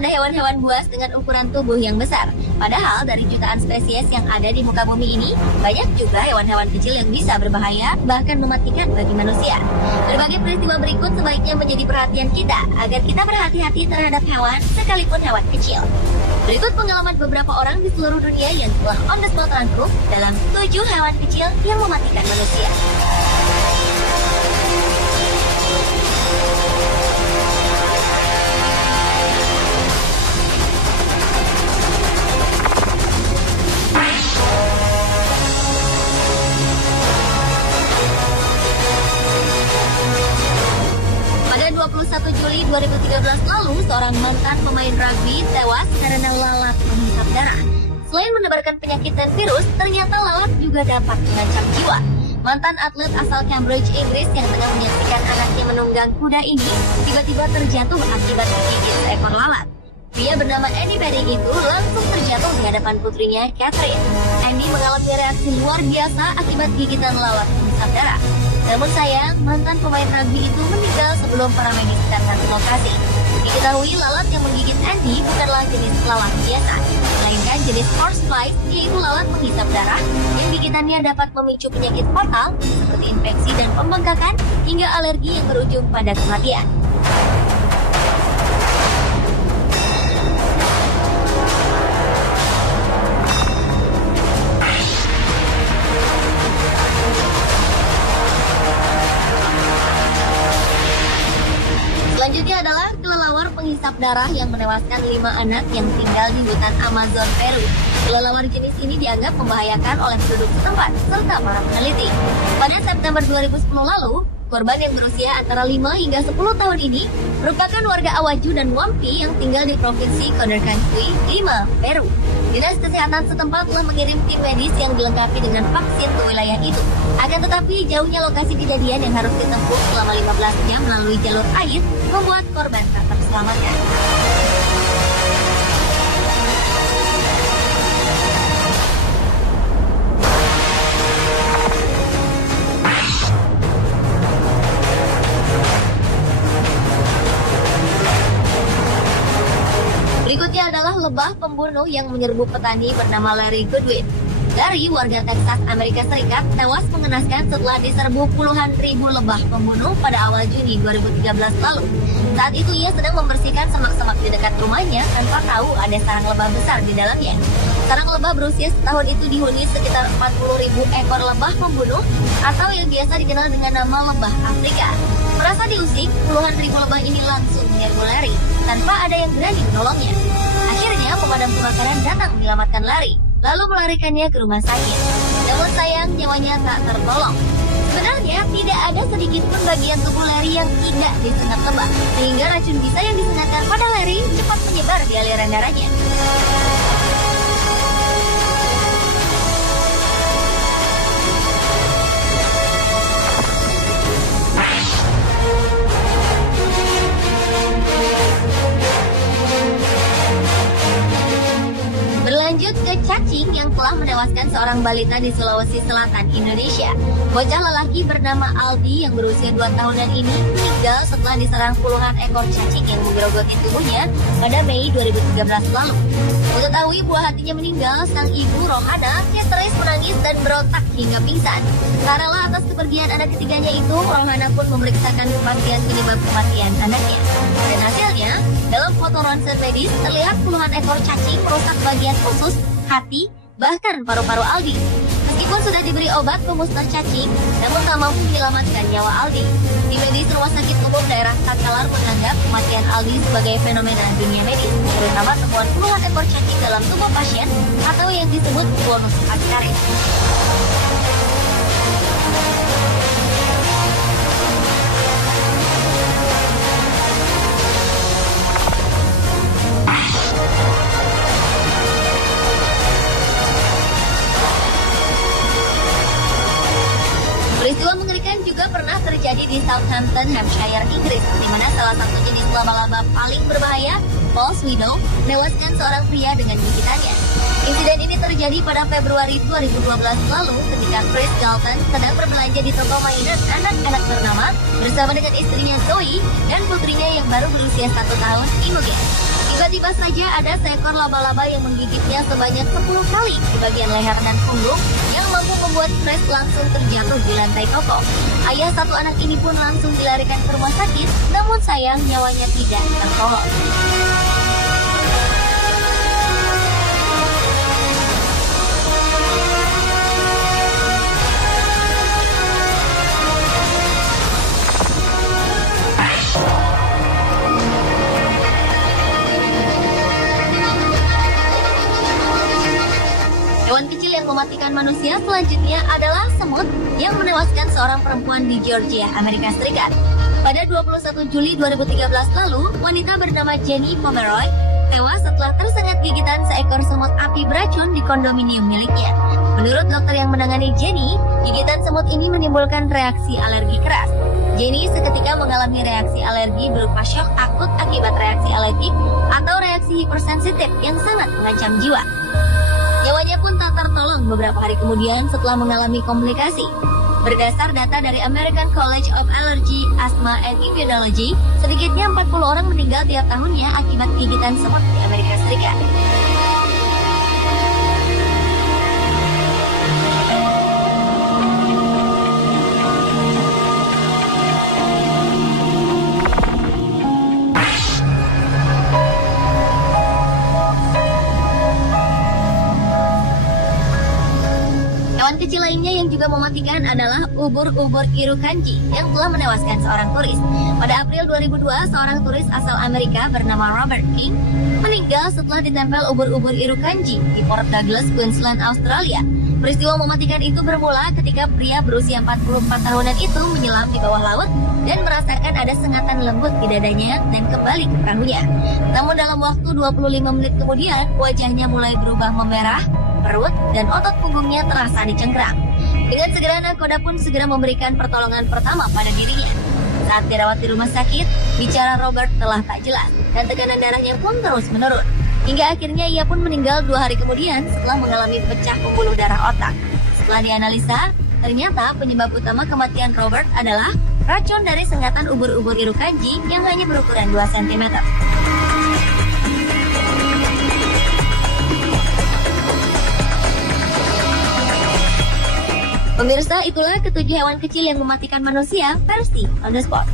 pada hewan-hewan buas dengan ukuran tubuh yang besar. Padahal dari jutaan spesies yang ada di muka bumi ini, banyak juga hewan-hewan kecil yang bisa berbahaya, bahkan mematikan bagi manusia. Berbagai peristiwa berikut sebaiknya menjadi perhatian kita, agar kita berhati-hati terhadap hewan, sekalipun hewan kecil. Berikut pengalaman beberapa orang di seluruh dunia yang telah on the spot rangkum dalam 7 hewan kecil yang mematikan manusia. Pada 21 Juli 2013 lalu, seorang mantan pemain rugby tewas karena lalat menghisap darah. Selain menebarkan penyakit dan virus, ternyata lalat juga dapat mengancam jiwa. Mantan atlet asal Cambridge, Inggris yang tengah menyaksikan anaknya menunggang kuda ini tiba-tiba terjatuh akibat digigit seekor lalat. Pria bernama Andy Padding itu langsung terjatuh di hadapan putrinya, Catherine. Andy mengalami reaksi luar biasa akibat gigitan lalat menghisap darah. Namun sayang, mantan pemain rugby itu meninggal sebelum para medis datang ke lokasi. Diketahui lalat yang menggigit Andy bukanlah jenis lalat biasa, melainkan jenis horsefly, yaitu lalat menghisap darah yang gigitannya dapat memicu penyakit fatal seperti infeksi dan pembengkakan hingga alergi yang berujung pada kematian. Selanjutnya adalah kelelawar penghisap darah yang menewaskan 5 anak yang tinggal di hutan Amazon, Peru. Kelelawar jenis ini dianggap membahayakan oleh penduduk setempat serta para peneliti. Pada September 2010 lalu, korban yang berusia antara 5 hingga 10 tahun ini merupakan warga Awaju dan Wampi yang tinggal di provinsi Condor Country, Lima, Peru. Dinas Kesehatan setempat telah mengirim tim medis yang dilengkapi dengan vaksin ke wilayah itu. Akan tetapi, jauhnya lokasi kejadian yang harus ditempuh selama 15 jam melalui jalur air membuat korban tak terselamatkan. Berikutnya adalah lebah pembunuh yang menyerbu petani bernama Larry Goodwin. Larry, warga Texas, Amerika Serikat, tewas mengenaskan setelah diserbu puluhan ribu lebah pembunuh pada awal Juni 2013 lalu. Saat itu ia sedang membersihkan semak-semak di dekat rumahnya tanpa tahu ada sarang lebah besar di dalamnya. Sarang lebah berusia setahun itu dihuni sekitar 40.000 ekor lebah pembunuh atau yang biasa dikenal dengan nama lebah Afrika. Merasa diusik, puluhan ribu lebah ini langsung menyerbu Larry tanpa ada yang berani menolongnya. Akhirnya pemadam kebakaran datang menyelamatkan Larry, lalu melarikannya ke rumah sakit. Namun sayang, nyawanya tak tertolong. Sebenarnya tidak ada sedikit pun bagian tubuh Larry yang tidak disengat lebah, sehingga racun bisa yang disengatkan pada Larry cepat menyebar di aliran darahnya. Berlanjut ke cacing yang telah menewaskan seorang balita di Sulawesi Selatan, Indonesia. Bocah lelaki bernama Aldi yang berusia 2 tahunan ini meninggal setelah diserang puluhan ekor cacing yang menggerogoti tubuhnya pada Mei 2013 lalu. Mengetahui buah hatinya meninggal, sang ibu Rohana histeris menangis dan berontak hingga pingsan. Karena atas kepergian anak ketiganya itu, Rohana pun memeriksakan kepastian penyebab kematian anaknya. Dan hasilnya, dalam foto ronsen medis terlihat puluhan ekor cacing merusak bagian usus, hati, bahkan paru-paru Aldi. Meskipun sudah diberi obat pemusnah cacing, namun tak mampu menyelamatkan nyawa Aldi. Tim medis Rumah Sakit Umum Daerah Takalar menganggap kematian Aldi sebagai fenomena dunia medis, terutama temuan puluhan ekor cacing dalam tubuh pasien atau yang disebut bonus askaris. Peristiwa mengerikan juga pernah terjadi di Southampton, Hampshire, Inggris, di mana salah satu jenis laba-laba paling berbahaya, False Widow, menewaskan seorang pria dengan gigitannya. Insiden ini terjadi pada Februari 2012 lalu ketika Chris Dalton sedang berbelanja di toko mainan anak-anak ternama bersama dengan istrinya Zoe dan putrinya yang baru berusia 1 tahun, Imogen. Tiba-tiba saja ada seekor laba-laba yang menggigitnya sebanyak 10 kali di bagian leher dan punggung yang mampu membuat Fresh langsung terjatuh di lantai toko. Ayah satu anak ini pun langsung dilarikan ke rumah sakit, namun sayang nyawanya tidak tertolong. Hewan kecil yang mematikan manusia selanjutnya adalah semut yang menewaskan seorang perempuan di Georgia, Amerika Serikat. Pada 21 Juli 2013 lalu, wanita bernama Jenny Pomeroy tewas setelah tersengat gigitan seekor semut api beracun di kondominium miliknya. Menurut dokter yang menangani Jenny, gigitan semut ini menimbulkan reaksi alergi keras. Jenny seketika mengalami reaksi alergi berupa syok akut akibat reaksi alergik atau reaksi hipersensitif yang sangat mengancam jiwa. Nyawanya pun tak tertolong beberapa hari kemudian setelah mengalami komplikasi. Berdasar data dari American College of Allergy, Asthma and Immunology, sedikitnya 40 orang meninggal tiap tahunnya akibat gigitan semut di Amerika Serikat. Hewan kecil lainnya yang juga mematikan adalah ubur-ubur Irukandji yang telah menewaskan seorang turis. Pada April 2002, seorang turis asal Amerika bernama Robert King meninggal setelah ditempel ubur-ubur Irukandji di Port Douglas, Queensland, Australia. Peristiwa mematikan itu bermula ketika pria berusia 44 tahunan itu menyelam di bawah laut dan merasakan ada sengatan lembut di dadanya dan kembali ke perahunya. Namun dalam waktu 25 menit kemudian, wajahnya mulai berubah memerah, perut, dan otot punggungnya terasa dicengkram. Dengan segera nakoda pun segera memberikan pertolongan pertama pada dirinya. Saat dirawat di rumah sakit, bicara Robert telah tak jelas dan tekanan darahnya pun terus menurun. Hingga akhirnya ia pun meninggal 2 hari kemudian setelah mengalami pecah pembuluh darah otak. Setelah dianalisa, ternyata penyebab utama kematian Robert adalah racun dari sengatan ubur-ubur Irukandji yang hanya berukuran 2 cm. Pemirsa, itulah ketujuh hewan kecil yang mematikan manusia versi On The Spot.